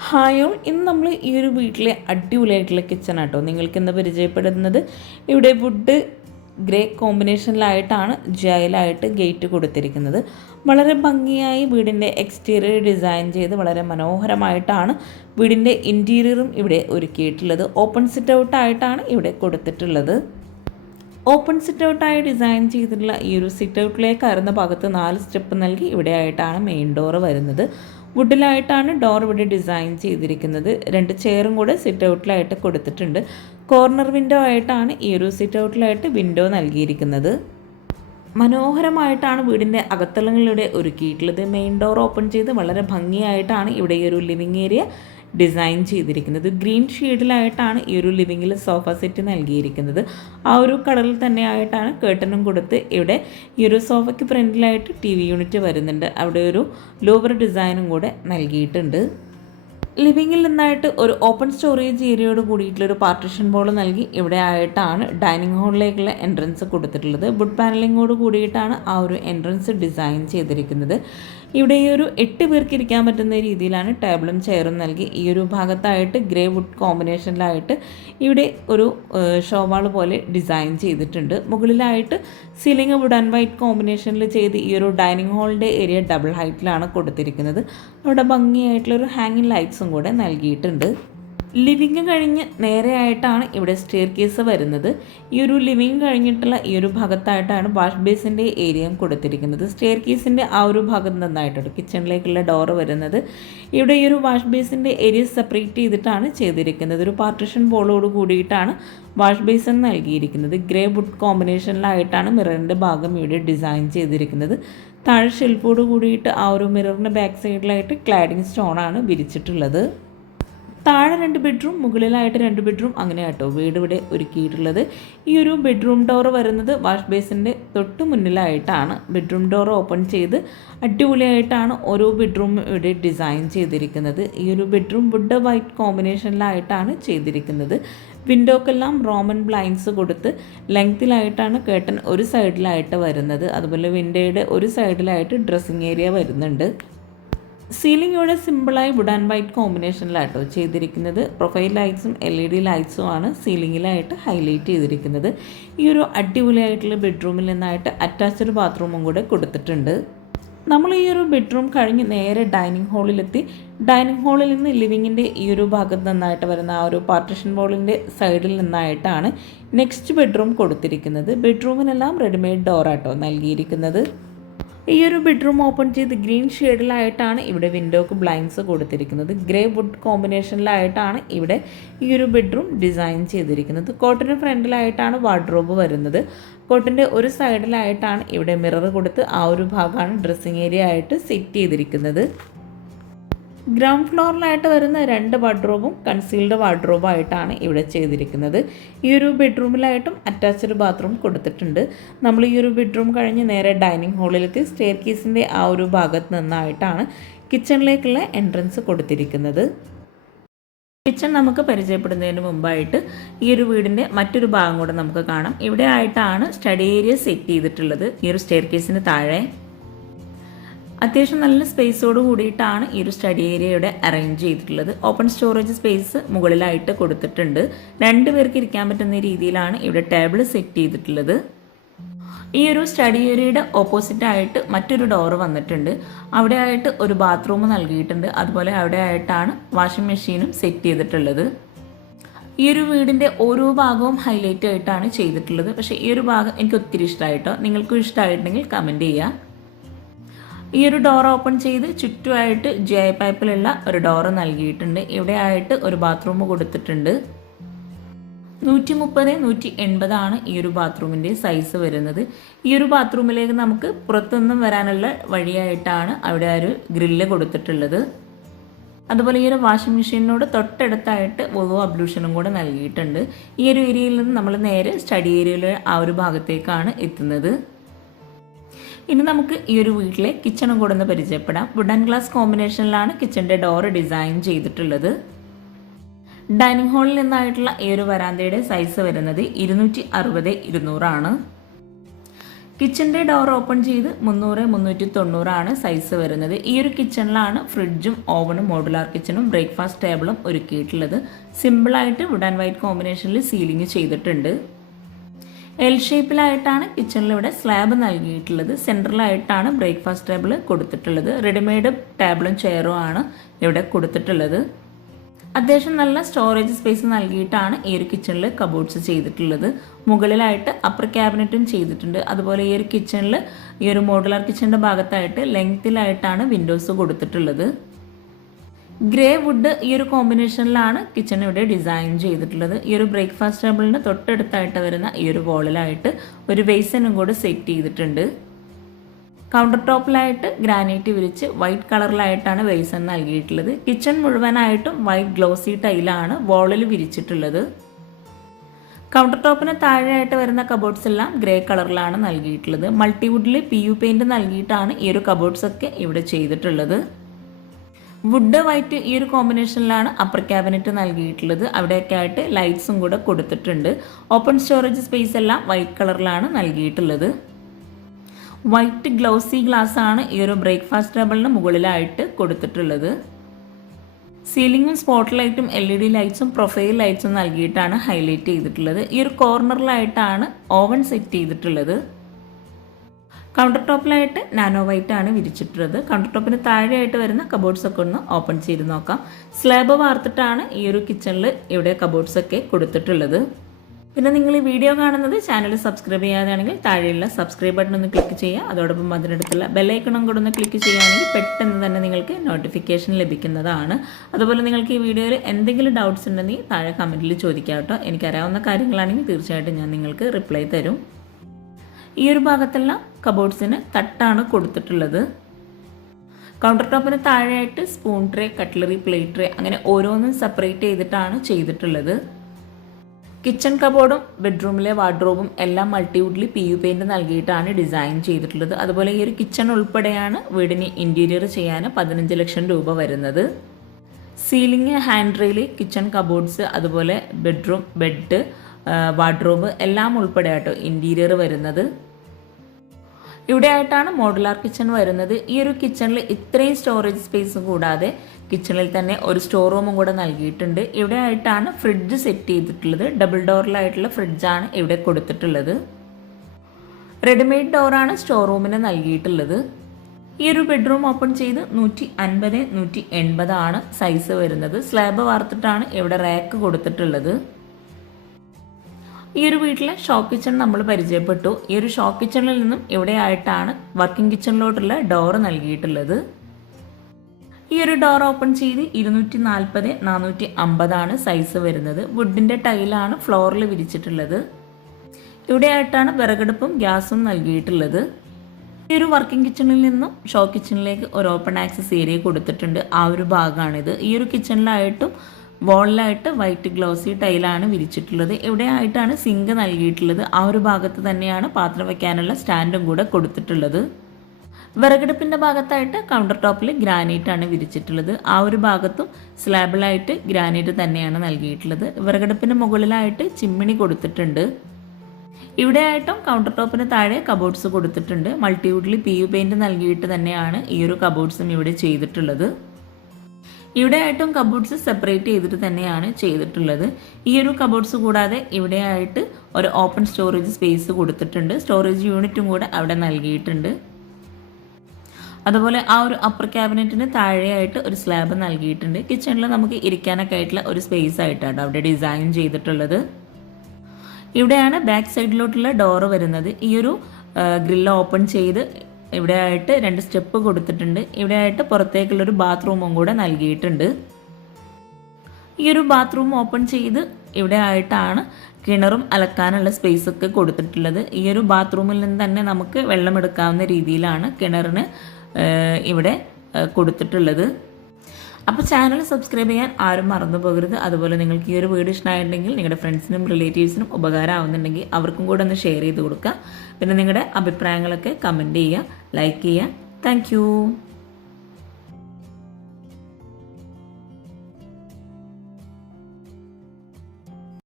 Hi all, ഇന്ന് നമ്മൾ ഈ ഒരു വീട്ടിലെ അടിപൊളിയായിട്ടുള്ള കിച്ചൺ ആട്ടോ നിങ്ങൾക്ക് ഇന്ന് പരിചയപ്പെടുന്നത്. ഇവിടെ വുഡ് ഗ്രേ കോമ്പിനേഷനിലായിട്ടാണ് ജയലായിട്ട് ഗേറ്റ് കൊടുത്തിരിക്കുന്നത്. വളരെ ഭംഗിയായി വീടിൻ്റെ എക്സ്റ്റീരിയർ ഡിസൈൻ ചെയ്ത് വളരെ മനോഹരമായിട്ടാണ് വീടിൻ്റെ ഇൻറ്റീരിയറും ഇവിടെ ഒരുക്കിയിട്ടുള്ളത്. ഓപ്പൺ സിറ്റ് ഔട്ടായിട്ടാണ് ഇവിടെ കൊടുത്തിട്ടുള്ളത്. ഓപ്പൺ സിറ്റ് ഔട്ടായി ഡിസൈൻ ചെയ്തിട്ടുള്ള ഈ ഒരു സിറ്റ് ഔട്ടിലേക്ക് കയറുന്ന ഭാഗത്ത് 4 സ്റ്റെപ്പ് നൽകി ഇവിടെ ആയിട്ടാണ് മെയിൻ ഡോർ വരുന്നത്. വുഡിലായിട്ടാണ് ഡോർ ഇവിടെ ഡിസൈൻ ചെയ്തിരിക്കുന്നത്. 2 ചെയറും കൂടെ സിറ്റ് ഔട്ടിലായിട്ട് കൊടുത്തിട്ടുണ്ട്. കോർണർ വിൻഡോ ആയിട്ടാണ് ഈ ഒരു സിറ്റ് ഔട്ടിലായിട്ട് വിൻഡോ നൽകിയിരിക്കുന്നത്. മനോഹരമായിട്ടാണ് വീടിൻ്റെ അകത്തളങ്ങളിലൂടെ ഒരുക്കിയിട്ടുള്ളത്. മെയിൻ ഡോർ ഓപ്പൺ ചെയ്ത് വളരെ ഭംഗിയായിട്ടാണ് ഇവിടെ ഈ ഒരു ലിവിങ് ഏരിയ ഡിസൈൻ ചെയ്തിരിക്കുന്നത്. ഗ്രീൻ ഷെയ്ഡിലായിട്ടാണ് ഈ ഒരു ലിവിങ്ങിൽ സോഫ സെറ്റ് നൽകിയിരിക്കുന്നത്. ആ ഒരു കളറിൽ തന്നെ ആയിട്ടാണ് കേട്ടനും കൊടുത്ത് ഇവിടെ ഈ ഒരു സോഫയ്ക്ക് ഫ്രണ്ടിലായിട്ട് TV യൂണിറ്റ് വരുന്നുണ്ട്. അവിടെ ഒരു ലോവർ ഡിസൈനും കൂടെ നൽകിയിട്ടുണ്ട്. ലിവിങ്ങിൽ നിന്നായിട്ട് ഒരു ഓപ്പൺ സ്റ്റോറേജ് ഏരിയയോട് കൂടിയിട്ടുള്ളൊരു പാർട്ടീഷൻ ബോൾ നൽകി ഇവിടെ ആയിട്ടാണ് ഡൈനിങ് ഹാളിലേക്കുള്ള എൻട്രൻസ് കൊടുത്തിട്ടുള്ളത്. വുഡ് പാനലിങ്ങോട് കൂടിയിട്ടാണ് ആ ഒരു എൻട്രൻസ് ഡിസൈൻ ചെയ്തിരിക്കുന്നത്. ഇവിടെ ഈ ഒരു 8 പേർക്ക് ഇരിക്കാൻ പറ്റുന്ന രീതിയിലാണ് ടേബിളും ചെയറും നൽകി ഈ ഒരു ഭാഗത്തായിട്ട് ഗ്രേ വുഡ് കോമ്പിനേഷനിലായിട്ട് ഇവിടെ ഒരു ഷോവാൾ പോലെ ഡിസൈൻ ചെയ്തിട്ടുണ്ട്. മുകളിലായിട്ട് സീലിംഗ് വുഡ് ആൻഡ് വൈറ്റ് കോമ്പിനേഷനിൽ ചെയ്ത് ഈ ഒരു ഡൈനിങ് ഹാളിൻ്റെ ഏരിയ ഡബിൾ ഹൈറ്റിലാണ് കൊടുത്തിരിക്കുന്നത്. അവിടെ ഭംഗിയായിട്ടുള്ളൊരു ഹാങ്ങിങ് ലൈറ്റ്സും കൂടെ നൽകിയിട്ടുണ്ട്. ലിവിങ് കഴിഞ്ഞ് നേരെ ആയിട്ടാണ് ഇവിടെ സ്റ്റെയർ കേസ് വരുന്നത്. ഈ ഒരു ലിവിങ് കഴിഞ്ഞിട്ടുള്ള ഈ ഒരു ഭാഗത്തായിട്ടാണ് വാഷ് ബേസിൻ്റെ ഏരിയയും കൊടുത്തിരിക്കുന്നത്. സ്റ്റെയർ കേസിൻ്റെ ആ ഒരു ഭാഗത്ത് നിന്നായിട്ടുണ്ട് കിച്ചണിലേക്കുള്ള ഡോറ് വരുന്നത്. ഇവിടെ ഈ ഒരു വാഷ് ബേസിൻ്റെ ഏരിയ സെപ്പറേറ്റ് ചെയ്തിട്ടാണ് ചെയ്തിരിക്കുന്നത്. ഒരു പാർട്ടീഷൻ ബോളോട് കൂടിയിട്ടാണ് വാഷ് ബേസിൻ നൽകിയിരിക്കുന്നത്. ഗ്രേ വുഡ് കോമ്പിനേഷനിലായിട്ടാണ് മിററിൻ്റെ ഭാഗം ഇവിടെ ഡിസൈൻ ചെയ്തിരിക്കുന്നത്. താഴെ ഷെൽഫോട് കൂടിയിട്ട് ആ ഒരു മിററിൻ്റെ ബാക്ക് സൈഡിലായിട്ട് ക്ലാഡിങ് സ്റ്റോണാണ് വിരിച്ചിട്ടുള്ളത്. താഴെ 2 ബെഡ്റൂം, മുകളിലായിട്ട് 2 ബെഡ്റൂം, അങ്ങനെ കേട്ടോ വീട് ഇവിടെ ഒരുക്കിയിട്ടുള്ളത്. ഈ ഒരു ബെഡ്റൂം ഡോർ വരുന്നത് വാഷ് ബേസിൻ്റെ തൊട്ട് മുന്നിലായിട്ടാണ്. ബെഡ്റൂം ഡോർ ഓപ്പൺ ചെയ്ത് അടിപൊളിയായിട്ടാണ് ഓരോ ബെഡ്റൂം ഇവിടെ ഡിസൈൻ ചെയ്തിരിക്കുന്നത്. ഈ ഒരു ബെഡ്റൂം വുഡ് വൈറ്റ് കോമ്പിനേഷനിലായിട്ടാണ് ചെയ്തിരിക്കുന്നത്. വിൻഡോക്കെല്ലാം റോമൻ ബ്ലൈൻഡ്സ് കൊടുത്ത് ലെങ്ത്തിലായിട്ടാണ് കേട്ടൻ ഒരു സൈഡിലായിട്ട് വരുന്നത്. അതുപോലെ വിൻഡോയുടെ ഒരു സൈഡിലായിട്ട് ഡ്രസ്സിങ് ഏരിയ വരുന്നുണ്ട്. സീലിംഗ് ഇവിടെ സിമ്പിളായി വുഡ് ആൻഡ് വൈറ്റ് കോമ്പിനേഷനിലായിട്ടോ ചെയ്തിരിക്കുന്നത്. പ്രൊഫൈൽ ലൈറ്റ്സും LED ലൈറ്റ്സും ആണ് സീലിങ്ങിലായിട്ട് ഹൈലൈറ്റ് ചെയ്തിരിക്കുന്നത്. ഈ ഒരു അടിപൊളിയായിട്ടുള്ള ബെഡ്റൂമിൽ നിന്നായിട്ട് അറ്റാച്ച്ഡ് ബാത്റൂമും കൂടെ കൊടുത്തിട്ടുണ്ട്. നമ്മൾ ഈ ഒരു ബെഡ്റൂം കഴിഞ്ഞ് നേരെ ഡൈനിങ് ഹാളിലെത്തി. ഡൈനിങ് ഹാളിൽ നിന്ന് ലിവിങ്ങിൻ്റെ ഈ ഒരു ഭാഗത്ത് നിന്നായിട്ട് വരുന്ന ആ ഒരു പാർട്ടീഷൻ ബോളിൻ്റെ സൈഡിൽ നിന്നായിട്ടാണ് നെക്സ്റ്റ് ബെഡ്റൂം കൊടുത്തിരിക്കുന്നത്. ബെഡ്റൂമിനെല്ലാം റെഡിമെയ്ഡ് ഡോറാട്ടോ നൽകിയിരിക്കുന്നത്. ഈ ഒരു ബെഡ്റൂം ഓപ്പൺ ചെയ്ത് ഗ്രീൻ ഷെയ്ഡിലായിട്ടാണ് ഇവിടെ വിൻഡോക്ക് ബ്ലൈൻഡ്സ് കൊടുത്തിരിക്കുന്നത്. ഗ്രേ വുഡ് കോമ്പിനേഷനിലായിട്ടാണ് ഇവിടെ ഈ ഒരു ബെഡ്റൂം ഡിസൈൻ ചെയ്തിരിക്കുന്നത്. കോട്ടിന് ഫ്രണ്ടിലായിട്ടാണ് വാർഡ്രോബ് വരുന്നത്. കോട്ടിൻ്റെ ഒരു സൈഡിലായിട്ടാണ് ഇവിടെ മിറർ കൊടുത്ത് ആ ഒരു ഭാഗമാണ് ഡ്രസ്സിങ് ഏരിയ ആയിട്ട് സെറ്റ് ചെയ്തിരിക്കുന്നത്. ഗ്രൗണ്ട് ഫ്ലോറിലായിട്ട് വരുന്ന 2 വാർഡ്രോബും കൺസീൽഡ് വാർഡ്രോബായിട്ടാണ് ഇവിടെ ചെയ്തിരിക്കുന്നത്. ഈ ഒരു ബെഡ്റൂമിലായിട്ടും അറ്റാച്ച്ഡ് ബാത്റൂം കൊടുത്തിട്ടുണ്ട്. നമ്മൾ ഈ ഒരു ബെഡ്റൂം കഴിഞ്ഞ് നേരെ ഡൈനിങ് ഹാളിലെത്തി. സ്റ്റെയർ കേസിൻ്റെ ആ ഒരു ഭാഗത്ത് നിന്നായിട്ടാണ് കിച്ചണിലേക്കുള്ള എൻട്രൻസ് കൊടുത്തിരിക്കുന്നത്. കിച്ചൺ നമുക്ക് പരിചയപ്പെടുന്നതിന് മുമ്പായിട്ട് ഈ ഒരു വീടിൻ്റെ മറ്റൊരു ഭാഗം കൂടെ നമുക്ക് കാണാം. ഇവിടെ ആയിട്ടാണ് സ്റ്റഡി ഏരിയ സെറ്റ് ചെയ്തിട്ടുള്ളത്. ഈ ഒരു സ്റ്റെയർ കേസിന് താഴെ അത്യാവശ്യം നല്ല സ്പേസോട് കൂടിയിട്ടാണ് ഈ ഒരു സ്റ്റഡി ഏരിയയുടെ അറേഞ്ച് ചെയ്തിട്ടുള്ളത്. ഓപ്പൺ സ്റ്റോറേജ് സ്പേസ് മുകളിലായിട്ട് കൊടുത്തിട്ടുണ്ട്. 2 പേർക്ക് ഇരിക്കാൻ പറ്റുന്ന രീതിയിലാണ് ഇവിടെ ടേബിൾ സെറ്റ് ചെയ്തിട്ടുള്ളത്. ഈ ഒരു സ്റ്റഡി ഏരിയയുടെ ഓപ്പോസിറ്റ് ആയിട്ട് മറ്റൊരു ഡോർ വന്നിട്ടുണ്ട്. അവിടെ ആയിട്ട് ഒരു ബാത്റൂം നൽകിയിട്ടുണ്ട്. അതുപോലെ അവിടെ ആയിട്ടാണ് വാഷിംഗ് മെഷീനും സെറ്റ് ചെയ്തിട്ടുള്ളത്. ഈ ഒരു വീടിൻ്റെ ഓരോ ഭാഗവും ഹൈലൈറ്റ് ആയിട്ടാണ് ചെയ്തിട്ടുള്ളത്. പക്ഷേ ഈ ഒരു ഭാഗം എനിക്ക് ഒത്തിരി ഇഷ്ടമായിട്ടോ. നിങ്ങൾക്കും ഇഷ്ടമായിട്ടുണ്ടെങ്കിൽ കമൻറ്റ് ചെയ്യുക. ഈ ഒരു ഡോർ ഓപ്പൺ ചെയ്ത് ചുറ്റുമായിട്ട് GI പൈപ്പിലുള്ള ഒരു ഡോറ് നൽകിയിട്ടുണ്ട്. ഇവിടെ ആയിട്ട് ഒരു ബാത്റൂം കൊടുത്തിട്ടുണ്ട്. 130-180 ആണ് ഈ ഒരു ബാത്റൂമിൻ്റെ സൈസ് വരുന്നത്. ഈ ഒരു ബാത്റൂമിലേക്ക് നമുക്ക് പുറത്തുനിന്നും വരാനുള്ള വഴിയായിട്ടാണ് അവിടെ ഒരു ഗ്രില്ല് കൊടുത്തിട്ടുള്ളത്. അതുപോലെ ഈ ഒരു വാഷിംഗ് മെഷീനോട് തൊട്ടടുത്തായിട്ട് വുളു അബ്ലൂഷനും കൂടെ നൽകിയിട്ടുണ്ട്. ഈ ഒരു ഏരിയയിൽ നിന്ന് നമ്മൾ നേരെ സ്റ്റഡി ഏരിയയിലെ ആ ഒരു ഭാഗത്തേക്കാണ് എത്തുന്നത്. ഇനി നമുക്ക് ഈ ഒരു വീട്ടിലെ കിച്ചണും കൂടെ ഒന്ന് പരിചയപ്പെടാം. വുഡ് ആൻഡ് ഗ്ലാസ് കോമ്പിനേഷനിലാണ് കിച്ചൻ്റെ ഡോർ ഡിസൈൻ ചെയ്തിട്ടുള്ളത്. ഡൈനിങ് ഹാളിൽ നിന്നായിട്ടുള്ള ഈ ഒരു വരാന്തയുടെ സൈസ് വരുന്നത് 260-200 ആണ്. കിച്ചൻ്റെ ഡോർ ഓപ്പൺ ചെയ്ത് 300-390 സൈസ് വരുന്നത്. ഈ ഒരു കിച്ചണിലാണ് ഫ്രിഡ്ജും ഓവനും മോഡുലാർ കിച്ചണും ബ്രേക്ക്ഫാസ്റ്റ് ടേബിളും ഒരുക്കിയിട്ടുള്ളത്. സിമ്പിളായിട്ട് വുഡ് ആൻഡ് വൈറ്റ് കോമ്പിനേഷനിൽ സീലിംഗ് ചെയ്തിട്ടുണ്ട്. എൽ ഷേപ്പിലായിട്ടാണ് കിച്ചണിലിവിടെ സ്ലാബ് നൽകിയിട്ടുള്ളത്. സെൻട്രലായിട്ടാണ് ബ്രേക്ക്ഫാസ്റ്റ് ടേബിൾ കൊടുത്തിട്ടുള്ളത്. റെഡിമെയ്ഡ് ടേബിളും ചെയറും ആണ് ഇവിടെ കൊടുത്തിട്ടുള്ളത്. അത്യാവശ്യം നല്ല സ്റ്റോറേജ് സ്പേസ് നൽകിയിട്ടാണ് ഈ ഒരു കിച്ചണിൽ കബോർഡ്സ് ചെയ്തിട്ടുള്ളത്. മുകളിലായിട്ട് അപ്പർ ക്യാബിനറ്റും ചെയ്തിട്ടുണ്ട്. അതുപോലെ ഈ ഒരു കിച്ചണിൽ ഈ ഒരു മോഡുലാർ കിച്ചണിൻ്റെ ഭാഗത്തായിട്ട് ലെങ്ത്തിലായിട്ടാണ് വിൻഡോസ് കൊടുത്തിട്ടുള്ളത്. ഗ്രേ വുഡ് ഈ ഒരു കോമ്പിനേഷനിലാണ് കിച്ചൺ ഇവിടെ ഡിസൈൻ ചെയ്തിട്ടുള്ളത്. ഈ ഒരു ബ്രേക്ക്ഫാസ്റ്റ് ടേബിളിന് തൊട്ടടുത്തായിട്ട് വരുന്ന ഈ ഒരു വോളിലായിട്ട് ഒരു ബേസിനും കൂടെ സെറ്റ് ചെയ്തിട്ടുണ്ട്. കൗണ്ടർ ടോപ്പിലായിട്ട് ഗ്രാനൈറ്റ് വിരിച്ച് വൈറ്റ് കളറിലായിട്ടാണ് ബേസൻ നൽകിയിട്ടുള്ളത്. കിച്ചൺ മുഴുവനായിട്ടും വൈറ്റ് ഗ്ലോസി ടൈലാണ് വോളിൽ വിരിച്ചിട്ടുള്ളത്. കൗണ്ടർ ടോപ്പിന് താഴെയായിട്ട് വരുന്ന കബോർഡ്സ് എല്ലാം ഗ്രേ കളറിലാണ് നൽകിയിട്ടുള്ളത്. മൾട്ടിവുഡിൽ PU പെയിന്റ് നൽകിയിട്ടാണ് ഈ ഒരു കബോർഡ്സ് ഒക്കെ ഇവിടെ ചെയ്തിട്ടുള്ളത്. വുഡ് വൈറ്റ് ഈ ഒരു കോമ്പിനേഷനിലാണ് അപ്പർ ക്യാബിനറ്റ് നൽകിയിട്ടുള്ളത്. അവിടെയൊക്കെ ആയിട്ട് ലൈറ്റ്സും കൂടെ കൊടുത്തിട്ടുണ്ട്. ഓപ്പൺ സ്റ്റോറേജ് സ്പേസ് എല്ലാം വൈറ്റ് കളറിലാണ് നൽകിയിട്ടുള്ളത്. വൈറ്റ് ഗ്ലൗസി ഗ്ലാസ് ആണ് ഈ ഒരു ബ്രേക്ക്ഫാസ്റ്റ് ടേബിളിന് മുകളിലായിട്ട് കൊടുത്തിട്ടുള്ളത്. സീലിംഗും സ്പോട്ട് ലൈറ്റും LED ലൈറ്റ്സും പ്രൊഫൈൽ ലൈറ്റ്സും നൽകിയിട്ടാണ് ഹൈലൈറ്റ് ചെയ്തിട്ടുള്ളത്. ഈ ഒരു കോർണറിലായിട്ടാണ് ഓവൻ സെറ്റ് ചെയ്തിട്ടുള്ളത്. കൗണ്ടർ ടോപ്പിലായിട്ട് നാനോ വൈറ്റ് ആണ് വിരിച്ചിട്ടുള്ളത്. കൗണ്ടർ ടോപ്പിന് താഴെയായിട്ട് വരുന്ന കബോർഡ്സ് ഒക്കെ ഒന്ന് ഓപ്പൺ ചെയ്ത് നോക്കാം. സ്ലാബ് വാർത്തിട്ടാണ് ഈ ഒരു കിച്ചണിൽ ഇവിടെ കബോർഡ്സ് ഒക്കെ കൊടുത്തിട്ടുള്ളത്. പിന്നെ നിങ്ങൾ ഈ വീഡിയോ കാണുന്നത് ചാനൽ സബ്സ്ക്രൈബ് ചെയ്യാതാണെങ്കിൽ താഴെയുള്ള സബ്സ്ക്രൈബ് ബട്ടൺ ഒന്ന് ക്ലിക്ക് ചെയ്യുക. അതോടൊപ്പം അതിനടുത്തുള്ള ബെല്ലൈക്കണും കൂടെ ഒന്ന് ക്ലിക്ക് ചെയ്യുകയാണെങ്കിൽ പെട്ടെന്ന് തന്നെ നിങ്ങൾക്ക് നോട്ടിഫിക്കേഷൻ ലഭിക്കുന്നതാണ്. അതുപോലെ നിങ്ങൾക്ക് ഈ വീഡിയോയിൽ എന്തെങ്കിലും ഡൗട്ട്സ് ഉണ്ടെങ്കിൽ താഴെ കമൻറ്റിൽ ചോദിക്കാം കേട്ടോ. എനിക്കറിയാവുന്ന കാര്യങ്ങളാണെങ്കിൽ തീർച്ചയായിട്ടും ഞാൻ നിങ്ങൾക്ക് റിപ്ലൈ തരും. ഈ ഒരു ഭാഗത്തുള്ള കബോർഡ്സിന് തട്ടാണ് കൊടുത്തിട്ടുള്ളത്. കൗണ്ടർ ടോപ്പിന് താഴെയായിട്ട് spoon tray, cutlery, plate tray അങ്ങനെ ഓരോന്നും സെപ്പറേറ്റ് ചെയ്തിട്ടാണ് ചെയ്തിട്ടുള്ളത്. കിച്ചൺ കബോർഡും ബെഡ്റൂമിലെ വാർഡ്രോബും എല്ലാം മൾട്ടിവുഡിൽ PU പെയിന്റ് നൽകിയിട്ടാണ് ഡിസൈൻ ചെയ്തിട്ടുള്ളത്. അതുപോലെ ഈ ഒരു കിച്ചൺ ഉൾപ്പെടെയാണ് വീടിന് ഇൻറ്റീരിയർ ചെയ്യാൻ 15 ലക്ഷം രൂപ വരുന്നത്. Ceiling, hand rail, kitchen cupboards, അതുപോലെ ബെഡ്റൂം, ബെഡ്, വാർഡ്രോബ് എല്ലാം ഉൾപ്പെടെ ആട്ടോ ഇൻറ്റീരിയർ വരുന്നത്. ഇവിടെ ആയിട്ടാണ് മോഡുലാർ കിച്ചൺ വരുന്നത്. ഈ ഒരു കിച്ചണിൽ ഇത്രയും സ്റ്റോറേജ് സ്പേസ് കൂടാതെ കിച്ചണിൽ തന്നെ ഒരു സ്റ്റോർ റൂമും കൂടെ നൽകിയിട്ടുണ്ട്. ഇവിടെ ആയിട്ടാണ് ഫ്രിഡ്ജ് സെറ്റ് ചെയ്തിട്ടുള്ളത്. ഡബിൾ ഡോറിലായിട്ടുള്ള ഫ്രിഡ്ജാണ് ഇവിടെ കൊടുത്തിട്ടുള്ളത്. റെഡിമെയ്ഡ് ഡോറാണ് സ്റ്റോർ റൂമിന് നൽകിയിട്ടുള്ളത്. ഈ ഒരു ബെഡ്റൂം ഓപ്പൺ ചെയ്ത് 150-180 ആണ് സൈസ് വരുന്നത്. സ്ലാബ് വാർത്തിട്ടാണ് ഇവിടെ റാക്ക് കൊടുത്തിട്ടുള്ളത്. ഈ ഒരു വീട്ടിലെ ഷോ കിച്ചൺ നമ്മൾ പരിചയപ്പെട്ടു. ഈ ഒരു ഷോ കിച്ചണിൽ നിന്നും ഇവിടെ ആയിട്ടാണ് വർക്കിംഗ് കിച്ചണിലോട്ടുള്ള ഡോർ നൽകിയിട്ടുള്ളത്. ഈ ഒരു ഡോർ ഓപ്പൺ ചെയ്ത് 240-450 ആണ് സൈസ് വരുന്നത്. വുഡിൻ്റെ ടൈലാണ് ഫ്ലോറിൽ വിരിച്ചിട്ടുള്ളത്. ഇവിടെ ആയിട്ടാണ് വിറകടുപ്പും ഗ്യാസും നൽകിയിട്ടുള്ളത്. ഈ ഒരു വർക്കിംഗ് കിച്ചണിൽ നിന്നും ഷോ കിച്ചണിലേക്ക് ഒരു ഓപ്പൺ ആക്സസ് ഏരിയ കൊടുത്തിട്ടുണ്ട്. ആ ഒരു ഭാഗമാണിത്. ഈ ഒരു കിച്ചണിലായിട്ടും വോളിലായിട്ട് വൈറ്റ് ഗ്ലോസി ടൈലാണ് വിരിച്ചിട്ടുള്ളത്. ഇവിടെ ആയിട്ടാണ് സിങ്ക് നൽകിയിട്ടുള്ളത്. ആ ഒരു ഭാഗത്ത് തന്നെയാണ് പാത്രം വയ്ക്കാനുള്ള സ്റ്റാൻഡും കൂടെ കൊടുത്തിട്ടുള്ളത്. വിറകടുപ്പിൻ്റെ ഭാഗത്തായിട്ട് കൗണ്ടർ ടോപ്പിൽ ഗ്രാനൈറ്റ് ആണ് വിരിച്ചിട്ടുള്ളത്. ആ ഒരു ഭാഗത്തും സ്ലാബിലായിട്ട് ഗ്രാനൈറ്റ് തന്നെയാണ് നൽകിയിട്ടുള്ളത്. വിറകടുപ്പിന് മുകളിലായിട്ട് ചിമ്മിണി കൊടുത്തിട്ടുണ്ട്. ഇവിടെ ആയിട്ടും കൗണ്ടർ ടോപ്പിന് താഴെ കബോർഡ്സ് കൊടുത്തിട്ടുണ്ട്. മൾട്ടിവുഡിൽ PU പെയിന്റ് നൽകിയിട്ട് തന്നെയാണ് ഈ ഒരു കബോർഡ്സും ഇവിടെ ചെയ്തിട്ടുള്ളത്. ഇവിടെ ആയിട്ടും കബോർഡ്സ് സെപ്പറേറ്റ് ചെയ്തിട്ട് തന്നെയാണ് ചെയ്തിട്ടുള്ളത്. ഈ ഒരു കബോർഡ്സ് കൂടാതെ ഇവിടെ ആയിട്ട് ഒരു ഓപ്പൺ സ്റ്റോറേജ് സ്പേസ് കൊടുത്തിട്ടുണ്ട്. സ്റ്റോറേജ് യൂണിറ്റും കൂടെ അവിടെ നൽകിയിട്ടുണ്ട്. അതുപോലെ ആ ഒരു അപ്പർ ക്യാബിനറ്റിന് താഴെയായിട്ട് ഒരു സ്ലാബ് നൽകിയിട്ടുണ്ട്. കിച്ചണിൽ നമുക്ക് ഇരിക്കാനൊക്കെ ആയിട്ടുള്ള ഒരു സ്പേസ് ആയിട്ടാണ് അവിടെ ഡിസൈൻ ചെയ്തിട്ടുള്ളത്. ഇവിടെയാണ് ബാക്ക് സൈഡിലോട്ടുള്ള ഡോറ് വരുന്നത്. ഈ ഒരു ഗ്രില്ല് ഓപ്പൺ ചെയ്ത് ഇവിടെ ആയിട്ട് 2 സ്റ്റെപ്പ് കൊടുത്തിട്ടുണ്ട്. ഇവിടെ ആയിട്ട് പുറത്തേക്കുള്ളൊരു ബാത്റൂമും കൂടെ നൽകിയിട്ടുണ്ട്. ഈ ഒരു ബാത്റൂം ഓപ്പൺ ചെയ്ത് ഇവിടെ ആയിട്ടാണ് കിണറും അലക്കാനുള്ള സ്പേസ് ഒക്കെ കൊടുത്തിട്ടുള്ളത്. ഈ ഒരു ബാത്റൂമിൽ നിന്ന് തന്നെ നമുക്ക് വെള്ളം എടുക്കാവുന്ന രീതിയിലാണ് കിണറിന് ഇവിടെ കൊടുത്തിട്ടുള്ളത്. അപ്പോൾ ചാനൽ സബ്സ്ക്രൈബ് ചെയ്യാൻ ആരും മറന്നു പോകരുത്. അതുപോലെ നിങ്ങൾക്ക് ഈ ഒരു വീഡിയോ ഇഷ്ടമായിട്ടുണ്ടെങ്കിൽ നിങ്ങളുടെ ഫ്രണ്ട്സിനും റിലേറ്റീവ്സിനും ഉപകാരമാവുന്നുണ്ടെങ്കിൽ അവർക്കും കൂടെ ഒന്ന് ഷെയർ ചെയ്ത് കൊടുക്കുക. പിന്നെ നിങ്ങളുടെ അഭിപ്രായങ്ങളൊക്കെ കമൻറ്റ് ചെയ്യുക, ലൈക്ക് ചെയ്യുക. താങ്ക്